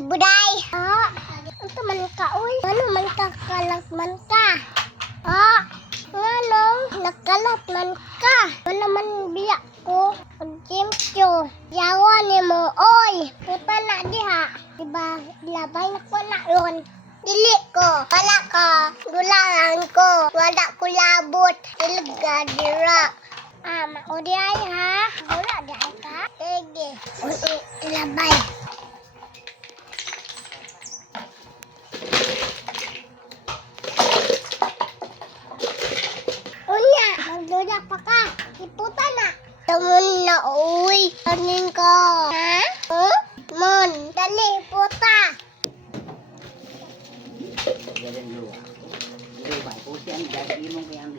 si Buday. Ito man ka, uy. Ano man ka, kalat man ka. Nganong, nakalat man ka. Ano man biyak ko. Pag-kimcho. Yawa ni mo, oy. Puta na diha. Diba, labay na ko na ron. Dili ko, wala ka. Gulangan ko. Wala ko labot. Ilga, dira. Maudi ay ha. Wala di ay ka. Sige. Ilabay. Unya, magduda pa ka. Iputa na. Tamun na, uy. Tanin ko. Ha? Mon, dali, puta. Jalan luar. Luar, pusian jadi mong kayang